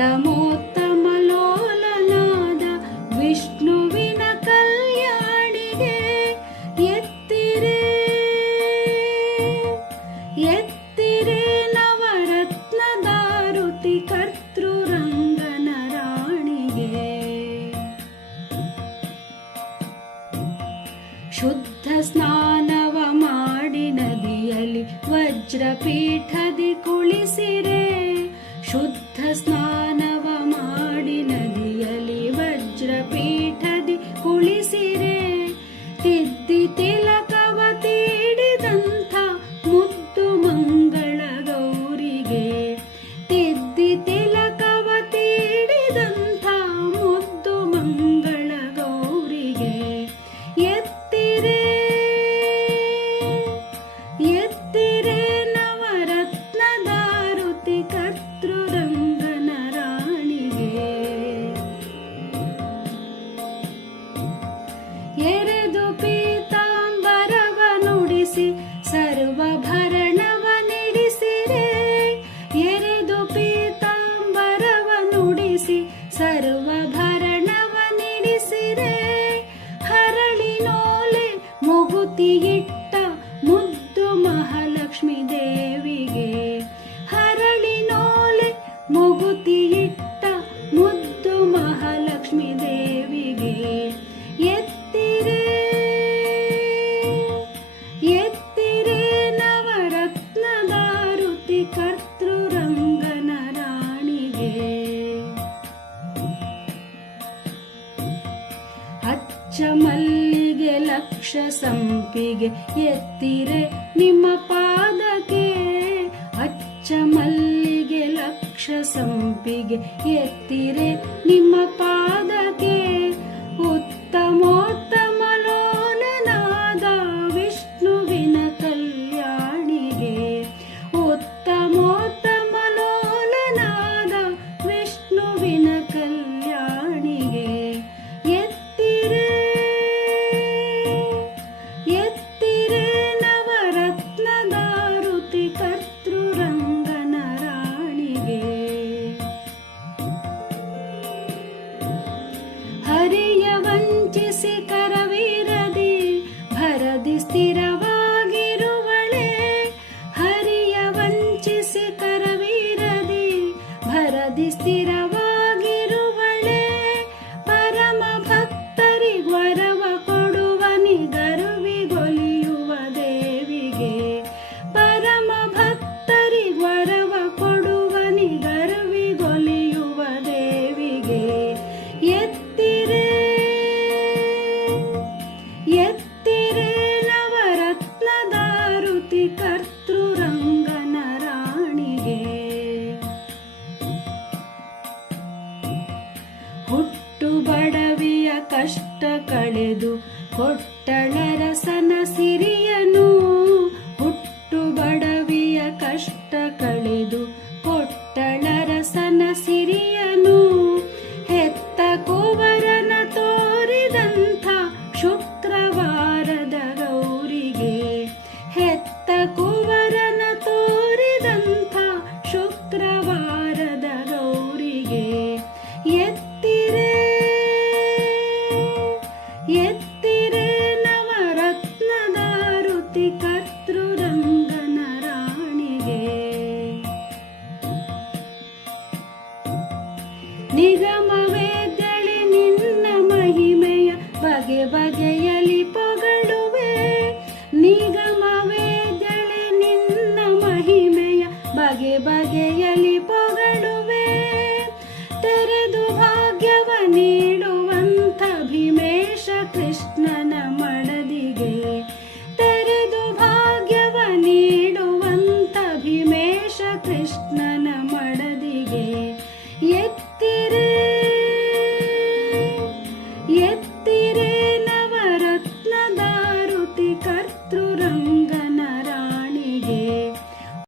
ಉತ್ತಮೋತ್ತಮ ಲೋಲನಾದ ವಿಷ್ಣುವಿನ ಕಲ್ಯಾಣಿಗೆ ಎತ್ತಿರೆ ಎತ್ತಿರೆ ನವರತ್ನದಾರುತಿ ಕರ್ತೃರಂಗನ ರಾಣಿಗೆ. ಶುದ್ಧ ಸ್ನಾನವ ಮಾಡಿ ನದಿಯಲ್ಲಿ ವಜ್ರಪೀಠದಿ ಕುಳಿಸಿರೆ, ಶುದ್ಧ ಸ್ನಾನವ ಮಾಡಿ ನದಿಯಲ್ಲಿ ವಜ್ರಪೀಠದಿ ಕುಳಿಸಿರೆ, ತಿದ್ದಿ ತಿಲಕವ ತೀಡಿದಂಥ ಮುದ್ದು ಮಂಗಳ ಗೌರಿಗೆ, ತಿದ್ದಿ ತಿಲಕವ ತೀಡಿದಂಥ ಮುದ್ದು ಮಂಗಳ ಗೌರಿಗೆ ಎತ್ತಿರೆ ಎತ್ತಿರೆ ನವರತ್ನದಾರುತಿ ಕರ್ತೃರಂಗನ ರಾಣಿಗೆ. ಎರೆದು ಪೀತಾಂಬರವ ನುಡಿಸಿ ಸರ್ವಭರಣವ ನಿಡಿಸಿರೆ, ಎರೆದು ಪೀತಾಂಬರವ ನುಡಿಸಿ ಸರ್ವಭರಣವ ನಿಡಿಸಿರೆ, ಹರಳಿನೋಲೆ ಮೊಗುತಿಯಿಟ್ಟ ಮುದ್ದು ಮಹಾಲಕ್ಷ್ಮೀ ದೇವಿಗೆ, ಹರಳಿನೋಲೆ ಮೊಗುತಿಯಿಟ್ಟ ಮುದ್ದು ಮಹಾಲಕ್ಷ್ಮೀ ದೇವಿಗೆ ಎತ್ತಿರೆ ಎತ್ತಿರೆ ನವರತ್ನದಾರುತಿ ಕರ್ತೃರಂಗನ ರಾಣಿಗೆ. ಅಚ್ಚ ಮಲ್ಲಿಗೆ ಲಕ್ಷ ಸಂಪಿಗೆ ಎತ್ತಿರೆ ನಿಮ್ಮ ಪಾದಕ್ಕೆ, ಅಚ್ಚ ಮಲ್ಲಿಗೆ ಲಕ್ಷ ಸಂಪಿಗೆ ಎತ್ತಿರೆ ನಿಮ್ಮ ಪಾದಕ್ಕೆ, ಉತ್ತಮೋತ್ತಮ ಲೋಲನಾದ ವಿಷ್ಣುವಿನ ಕಲ್ಯಾಣಿಗೆ, ಉತ್ತಮೋತ್ತಮ ಲೋಲನಾದ ವಿಷ್ಣುವಿನ ಕಲ್ಯಾಣಿಗೆ ಎತ್ತಿರೆ ಎತ್ತಿರೆ ನವರತ್ನದಾರುತಿ ಕರ್ತೃರಂಗನ ರಾಣಿಗೆ. ಹರಿಯ ವಂಚಿಸಿ ಕರವೀರದಿ ಭರದಿ ಸ್ಥಿರವಾಗಿರುವಳೆ, ಹರಿಯ ವಂಚಿಸಿ ಕರವೀರದಿ ಭರದಿ ಸ್ಥಿರವಾಗಿರುವಳೆ, ಪರಮ ಭಕ್ತರಿgwರವ ಕೊಡುವ ನಿಗರುವಿಗೊಲಿಯುವ ದೇವಿಗೆ, ಪರಮ ಭಕ್ತರಿgwರವ ಕೊಡುವ ನಿಗರುವಿಗೊಲಿಯುವ ದೇವಿಗೆ ಎತ್ತಿರೆ ಎತ್ತಿರೆ ನವರತ್ನದಾರುತಿ ಕರ್ತೃರಂಗನ ರಾಣಿಗೆ. ಹುಟ್ಟು ಬಡವಿಯ ಕಷ್ಟ ಕಳೆದು ಕೊಟ್ಟಳರಸನ ಸಿರಿಯನು, ಹುಟ್ಟು ಬಡವಿಯ ಕಷ್ಟ ಕಳೆದು ಕೊಟ್ಟಳರಸನ ಸಿರಿಯನು, ಹೆತ್ತ ಕುವರನ ತೋರಿದಂಥ ಶುಕ್ರವಾರದ ಗೌರಿಗೆ, ಹೆತ್ತ ಕುವರನ ತೋರಿದಂಥ ಶುಕ್ರವಾರದ ಗೌರಿಗೆ ಎತ್ತಿರೆ ಎತ್ತಿರೆ ನವರತ್ನದಾರುತಿ ಕರ್ತೃರಂಗನ ರಾಣಿಗೆ. ನಿಗಮ ವೇದ್ಯಳೆ ನಿನ್ನ ಮಹಿಮೆಯ ಬಗೆ ಬಗೆಯ